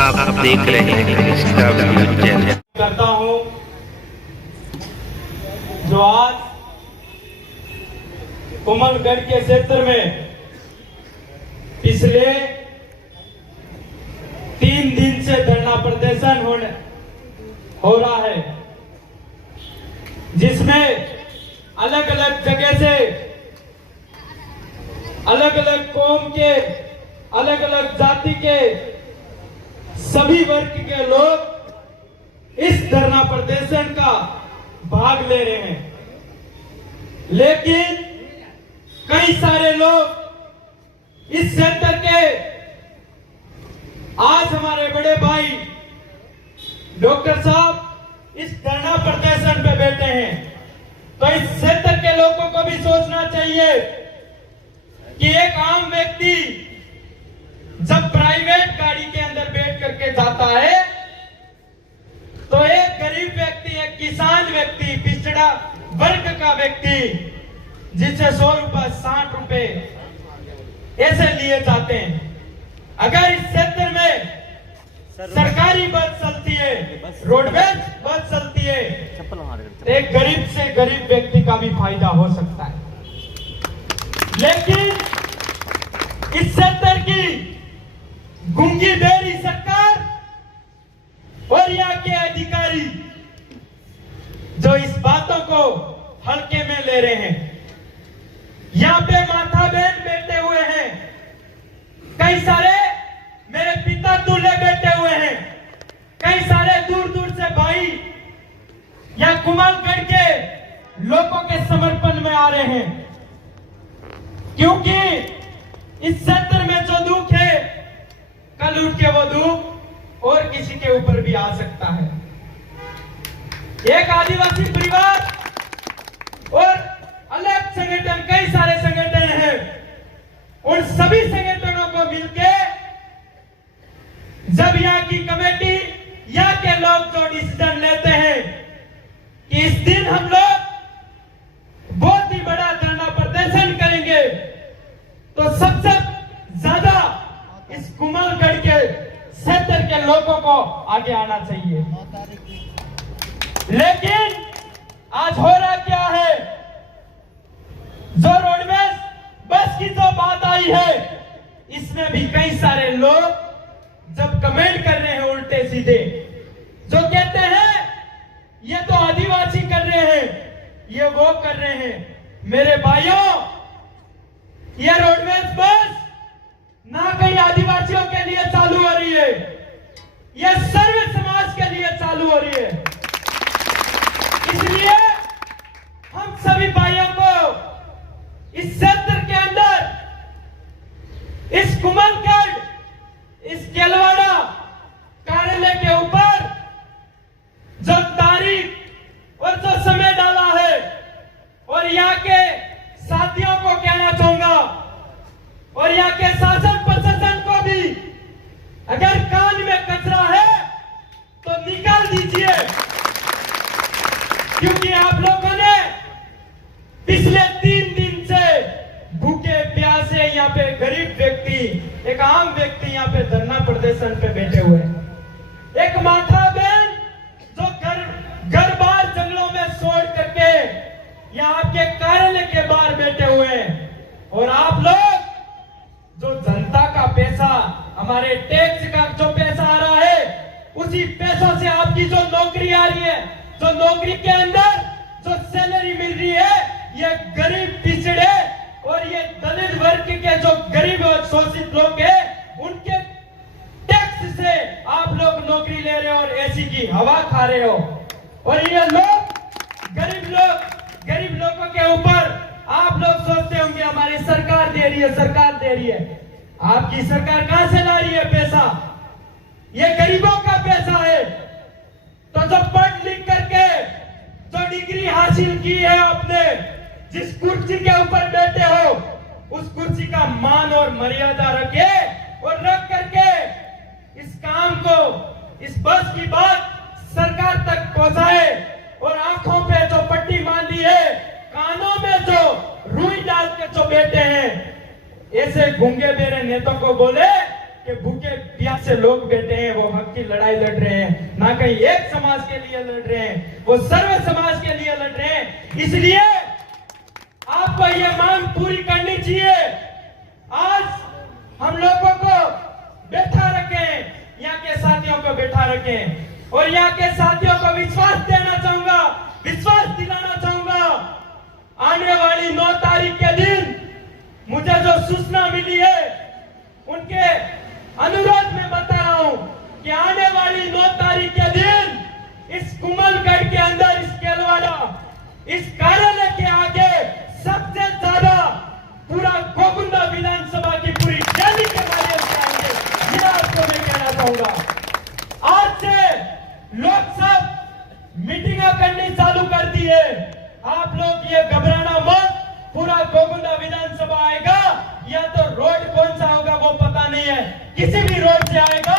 आप देख रहे हैं स्टार न्यूज़ चैनल। करता हूं जो आज कोमलगढ़ के क्षेत्र में पिछले 3 दिन से धरना प्रदर्शन हो रहा है, जिसमें अलग अलग जगह से अलग अलग कौम के अलग अलग जाति के सभी वर्ग के लोग इस धरना प्रदर्शन का भाग ले रहे हैं। लेकिन कई सारे लोग इस क्षेत्र के आज हमारे बड़े भाई डॉक्टर साहब इस धरना प्रदर्शन पे बैठे हैं, तो इस क्षेत्र के लोगों को भी सोचना चाहिए कि एक आम व्यक्ति जब प्राइवेट गाड़ी के अंदर बैठ करके जाता है तो एक गरीब व्यक्ति, एक किसान व्यक्ति, पिछड़ा वर्ग का व्यक्ति जिससे 100 रुपए 60 रुपए ऐसे लिए जाते हैं। अगर इस क्षेत्र में सरकारी बस चलती है, रोडवेज बस चलती है, तो एक गरीब से गरीब व्यक्ति का भी फायदा हो सकता है। लेकिन इस क्षेत्र की गूंगी बेरी सरकार और यहाँ के अधिकारी जो इस बातों को हल्के में ले रहे हैं, यहाँ पे माता बहन बैठे हुए हैं, कई सारे मेरे पिता दूल्हे बैठे हुए हैं, कई सारे दूर दूर से भाई या कोमलगढ़ के लोगों के समर्पण में आ रहे हैं, क्योंकि इस क्षेत्र में जो दुख है कल उठ के वो दुख और किसी के ऊपर भी आ सकता है। एक आदिवासी परिवार और अलग संगठन, कई सारे संगठन हैं, उन सभी संगठनों को मिलके जब यहाँ की कमेटी, यहाँ के लोग जो डिसीजन लेते हैं कि इस दिन हम लोग बहुत ही बड़ा धरना प्रदर्शन करेंगे, तो सबसे ज्यादा इस कोमलगढ़ के क्षेत्र के लोगों को आगे आना चाहिए। लेकिन आज हो रहा क्या है, जो रोडवेज बस की जो बात आई है, इसमें भी कई सारे लोग जब कमेंट कर रहे हैं उल्टे सीधे, जो कहते हैं ये तो आदिवासी कर रहे हैं, ये वो कर रहे हैं। मेरे भाइयों, ये रोडवेज बस ना कहीं आदिवासियों के लिए चालू हो रही है, ये सर्व समाज के लिए चालू हो रही है। इसलिए हम सभी भाइयों को इस क्षेत्र के अंदर, इस कोमलगढ़, इस केलवाड़ा कार्यालय के ऊपर जो तारीख और जो समय डाला है, और यहाँ के साथियों को कहना चाहूंगा और यहाँ के शासन प्रशासन को भी, अगर कान में कचरा है तो निकाल दीजिए, क्योंकि आप लोगों ने पिछले 3 दिन से भूखे प्यासे यहाँ पे गरीब व्यक्ति, एक आम व्यक्ति यहाँ पे धरना प्रदर्शन पे बैठे हुए हैं। एक माता बहन जो घर बार जंगलों में छोड़ करके यहाँ आपके कार्यालय के बाहर बैठे हुए हैं, और आप लोग जो जनता का पैसा, हमारे टैक्स का जो पैसा आ रहा है, उसी पैसों से आपकी जो नौकरी आ रही है, जो नौकरी के अंदर जो सैलरी मिल रही है, ये गरीब पिछड़े और ये दलित वर्ग के जो गरीब और शोषित लोग हैं, उनके टैक्स से आप लोग नौकरी ले रहे हो और एसी की हवा खा रहे हो। और ये लोग गरीब लोगों के ऊपर आप लोग सोचते होंगे हमारी सरकार दे रही है, सरकार दे रही है। आपकी सरकार कहां से ला रही है पैसा? ये गरीबों का पैसा है। तो जब पढ़ लिख करके जो डिग्री हासिल की है आपने, जिस कुर्सी के ऊपर बैठे हो, उस कुर्सी का मान और मर्यादा रखे और रख करके इस काम को, इस बस की बात सरकार तक पहुंचाए, और आंखों पे जो पट्टी बांधी है, कानों में जो रुई डाल के जो बैठे हैं, ऐसे गूंगे बेरे नेताओं को बोले कि भूखे प्यासे से लोग बैठे हैं, वो हक की लड़ाई लड़ रहे हैं, ना कहीं एक समाज के लिए लड़ रहे हैं, वो सर्व समाज के लिए लड़ रहे हैं। इसलिए आपको ये मांग पूरी करनी चाहिए। आज हम लोगों को बैठा रखें, यहाँ के साथियों को बैठा रखें और यहाँ के साथियों को विश्वास देना चाहूंगा, विश्वास दिलाना चाहूंगा। आने वाली 9 तारीख के दिन मुझे जो सूचना मिली है, उनके अनुरोध में बता रहा हूं कि आने वाली 9 तारीख के दिन इस कुमलगढ़ के अंदर, इस केलवाड़ा, इस कार्यालय के आगे सबसे ज्यादा पूरा गोकुंदा विधानसभा की पूरी रैली के माध्यम से आएंगे। ये आपको मैं कहना चाहूंगा। आज से लोग सब मीटिंगें करनी चालू कर दी है। आप लोग ये घबराना मत, पूरा गोकुंदा विधानसभा आएगा, या तो रोड कौन सा होगा वो पता नहीं है, किसी भी रोड से आएगा,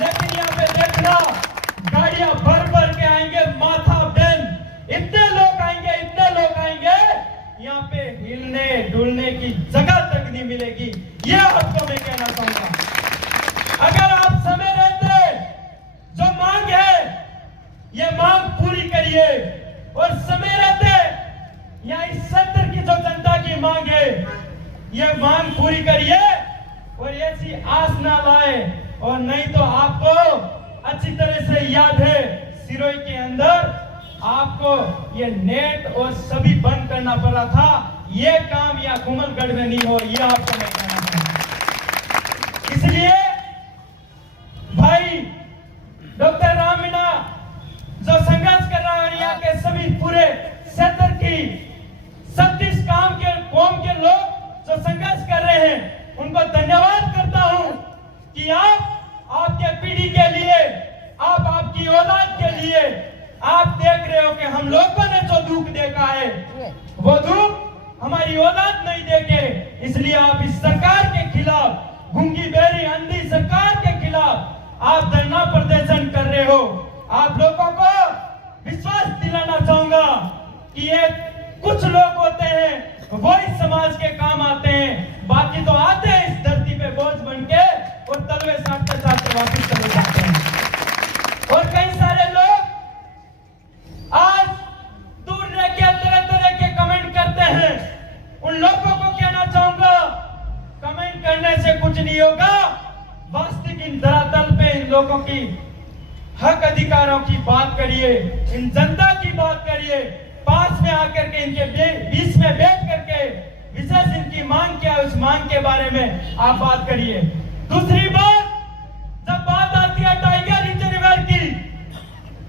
लेकिन यहाँ पे देखना गाड़ियां भर भर के आएंगे, माथा बेन, इतने लोग आएंगे, इतने लोग आएंगे, यहाँ पे हिलने डुलने की जगह तक नहीं मिलेगी। ये आपको मैं कहना चाहूंगा। अगर आप समय रहते जो मांग है, ये मांग पूरी करिए, और समय रहते यहाँ इस सत्र की जो जनता की मांग है, ये मांग पूरी करिए और ऐसी आस ना लाए। और नहीं तो आपको अच्छी तरह से याद है, सिरोही के अंदर आपको ये नेट और सभी बंद करना पड़ा था। ये काम या कुमलगढ़ में नहीं हो, ये आपको मैं कहना चाहूंगा। इसलिए भाई डॉक्टर राम मीणा जो संघर्ष कर रहा है, यहाँ के सभी पूरे क्षेत्र की 36 कौम के लोग जो संघर्ष कर रहे हैं, उनको धन्यवाद करता हूं कि आप आपके पीढ़ी के लिए, आप आपकी औलाद के लिए, आप देख रहे हो कि हम लोगों ने जो दुख देखा है, वो दुख हमारी औलाद नहीं देखे। इसलिए आप इस सरकार के खिलाफ, गूंगी बहरी अंधी सरकार के खिलाफ आप धरना प्रदर्शन कर रहे हो। आप लोगों को विश्वास दिलाना चाहूंगा कि ये कुछ लोग होते हैं, वो इस समाज के काम आते हैं, बाकी तो आते हैं इस धरती पे बोझ बन के और तलवे साधते साधते वापस चले जाते हैं। और कई सारे लोग आज दूर रह के तरह तरह के कमेंट करते हैं। उन लोगों को कहना चाहूंगा, कमेंट करने से कुछ नहीं होगा। वास्तविक इन धरातल पे इन लोगों की हक अधिकारों की बात करिए, इन जनता की बात करिए, पास में आकर के इनके बीच में बैठ करके विशेष इनकी मांग क्या है, उस मांग के बारे में आप बात करिए। दूसरी बात, जब बात आती है टाइगर रिजर्व की,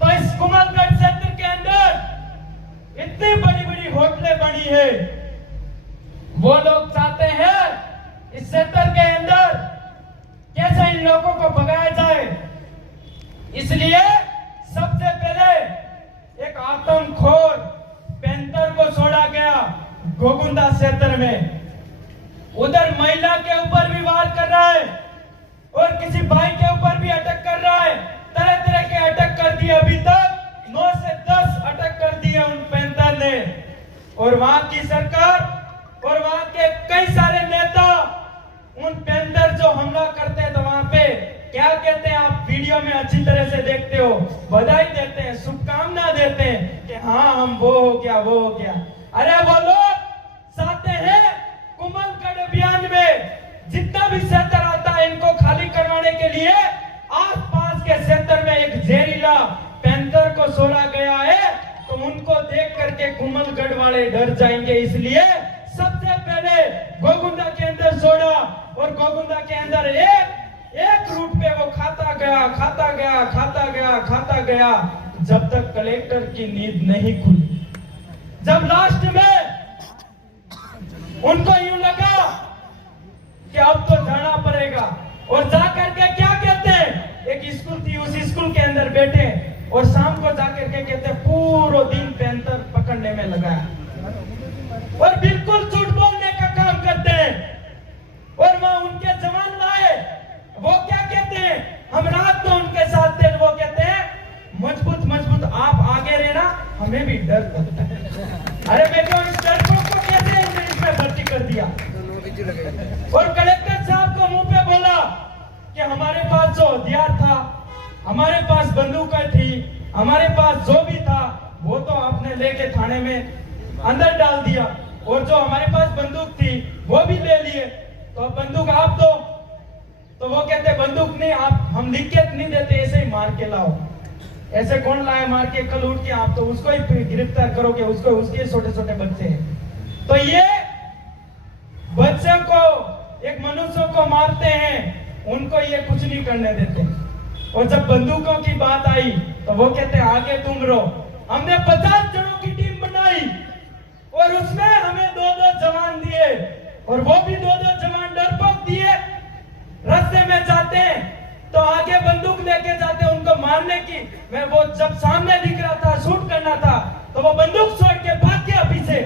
तो इस कुमलगढ़ क्षेत्र के अंदर इतनी बड़ी बड़ी होटलें बनी है। वो लोग चाहते हैं इस क्षेत्र के अंदर कैसे इन लोगों को भगाया जाए। इसलिए सबसे पहले एक आतंकखोर पैंतर को छोड़ा गया गोकुंदा क्षेत्र में। उधर महिला के ऊपर भी वार कर रहा है और किसी भाई के ऊपर भी अटैक कर रहा है। तरह तरह के अटैक कर दिए, अभी तक 9 से 10 अटैक कर दिए उन पैंतर ने। और वहां की सरकार और वहां के कई सारे नेता उन पैंतर जो हमला करते हैं, तो वहां पे क्या कहते हैं, आप वीडियो में अच्छी तरह से देखते हो, बधाई देते हैं, शुभकामना देते हैं कि हाँ हम वो हो गया, वो हो गया। अरे वो लोग चाहते हैं कुमलगढ़ अभियान में जितना भी क्षेत्र आता है, इनको खाली करवाने के लिए आसपास के क्षेत्र में एक जहरीला पैंतर को छोड़ा गया है, तो उनको देख करके कुमलगढ़ वाले डर जाएंगे। इसलिए सबसे पहले गोकुंदा के अंदर छोड़ा और गोकुंदा के अंदर एक रूट पे वो खाता गया, खाता गया, खाता गया, खाता गया, जब तक कलेक्टर की नींद नहीं खुली। जब लास्ट में उनको यूं लगा कि अब तो जाना पड़ेगा, और जाकर के क्या कहते हैं, एक स्कूल थी, उस स्कूल के अंदर बैठे और शाम को जाकर के कहते पूरा दिन पैंतर पकड़ने में लगाया, और बिल्कुल झूठ बोलने का काम करते हैं। और वहां उनके जवान लाए, वो क्या कहते हैं, हम रात को उनके साथ थे, वो कहते हैं मजबूत मजबूत आप आगे रहना, हमें भी डर लगता है। अरे बेटो, इस डरपोक को कैसे इंग्लिश में भर्ती कर दिया। और कलेक्टर साहब को मुंह पे बोला कि हमारे पास हमारे पास बंदूकें थी, हमारे पास जो भी था वो तो आपने लेके थाने में अंदर डाल दिया, और जो हमारे पास बंदूक थी वो भी ले लिए। तो अब बंदूक आप दो, तो वो कहते बंदूक नहीं, आप हम लिख के नहीं देते, ऐसे ही मार के लाओ। ऐसे कौन लाए मार के? कल उठ के आप तो उसको ही गिरफ्तार करोगे, उसको, उसके छोटे छोटे बच्चे हैं। तो ये बच्चों को, एक मनुष्य को मारते हैं, उनको ये कुछ नहीं करने देते। और जब बंदूकों की बात आई तो वो कहते आगे तुम रहो। हमने 50 जनों की टीम बनाई और उसमें हमें 2-2 जवान दिए, और वो भी 2-2 जवान डरपोक दिए। रास्ते में जाते हैं तो आगे बंदूक लेके जाते उनको मारने की। मैं वो जब सामने दिख रहा था, शूट करना था, तो वो बंदूक छोड़ के भाग गया पीछे।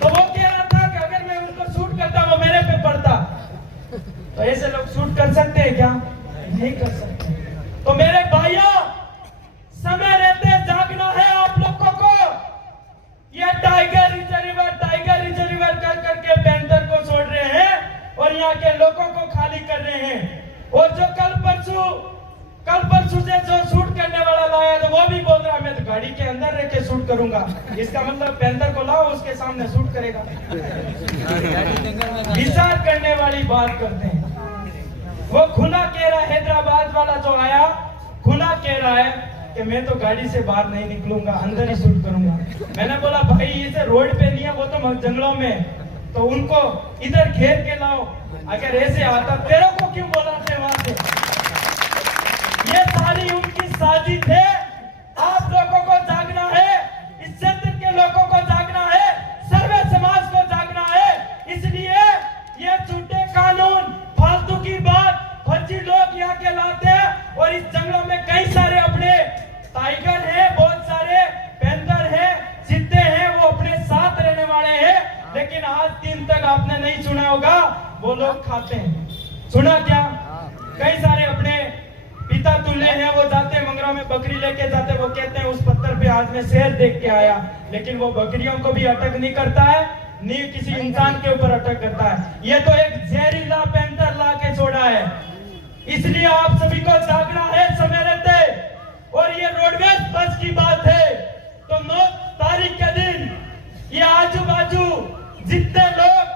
तो वो कह रहा था कि अगर मैं उनको शूट करता वो मेरे पे पड़ता। तो ऐसे लोग शूट कर सकते हैं क्या? नहीं कर सकते। तो मेरे भाइयों, समय रहते जागना है आप लोगों को। ये टाइगर रिजर्व कर करके पैंथर को छोड़ रहे हैं और यहाँ के लोगों को खाली कर रहे हैं। और जो कल परसों से जो शूट करने वाला लाया तो वो भी बोल रहा मैं तो गाड़ी के अंदर रह के शूट करूंगा। इसका मतलब पैंथर को लाओ, उसके सामने शूट करेगा। विचार करने वाली बात करते हैं। वो खुला कह रहा है, हैदराबाद वाला जो आया खुला कह रहा है कि मैं तो गाड़ी से बाहर नहीं निकलूंगा, अंदर ही शूट करूंगा। मैंने बोला भाई इसे रोड पे नहीं है, वो तो जंगलों में, तो उनको इधर घेर के लाओ। अगर ऐसे आता तेरे को क्यों बोलाते वहां से? ये सारी उनकी साजिश है। आप लोगों को जागना है, इस क्षेत्र के लोगों को जागना है, सर्वे समाज को जागना है। इसलिए ये झूठे कानून, फालतू की बात, फर्जी लोग यहाँ के लाते हैं। और इस जंगलों में कई सारे अपने टाइगर हैं, बहुत सारे पैंथर हैं, चीते हैं, वो अपने साथ रहने वाले हैं। लेकिन आज दिन तक आपने नहीं सुना होगा वो लोग खाते हैं। सुना क्या? कई सारे अपने पिता तुल्य हैं, वो जाते मंगरा में बकरी लेके जाते, वो कहते हैं उस पत्थर पे आज मैं शेर देख के आया। लेकिन वो बकरियों को भी अटक नहीं करता है, नहीं किसी इंसान के ऊपर अटक करता है। ये तो एक जहरीला पैंथर ला के छोड़ा है। इसलिए आप सभी को जागना है समय रहते। और ये रोडवेज बस की बात है तो 9 तारीख के दिन ये आजू बाजू जितने लोग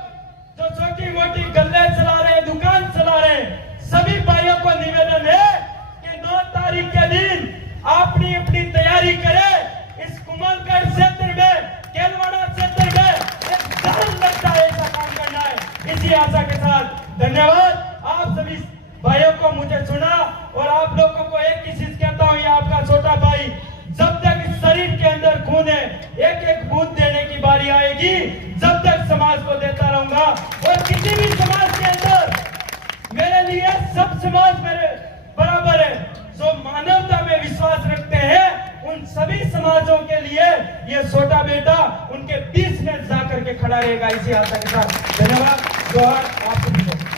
जो छोटी मोटी गल्ले चला रहे हैं, दुकान चला रहे हैं, सभी भाइयों को निवेदन है कि 9 तारीख के दिन अपनी अपनी तैयारी करें। इस कुमारगढ़ क्षेत्र में, केलवाड़ा क्षेत्र में एक दहन लगता है, ऐसा काम करना है। इसी आशा के साथ धन्यवाद। आप सभी भाइयों को मुझे सुना, और आप लोगों को एक ही चीज कहता हूँ, ये आपका छोटा भाई, जब तक इस शरीर के अंदर खून है, एक एक बूंद देने की बारी आएगी, जब तक समाज को देता रहूंगा। और किसी भी समाज के अंदर मेरे लिए सब समाज मेरे बराबर है। जो मानवता में विश्वास रखते हैं उन सभी समाजों के लिए ये छोटा बेटा उनके बीच में जाकर के खड़ा रहेगा। इसी आशा के साथ धन्यवाद। जोहार आप सभी को।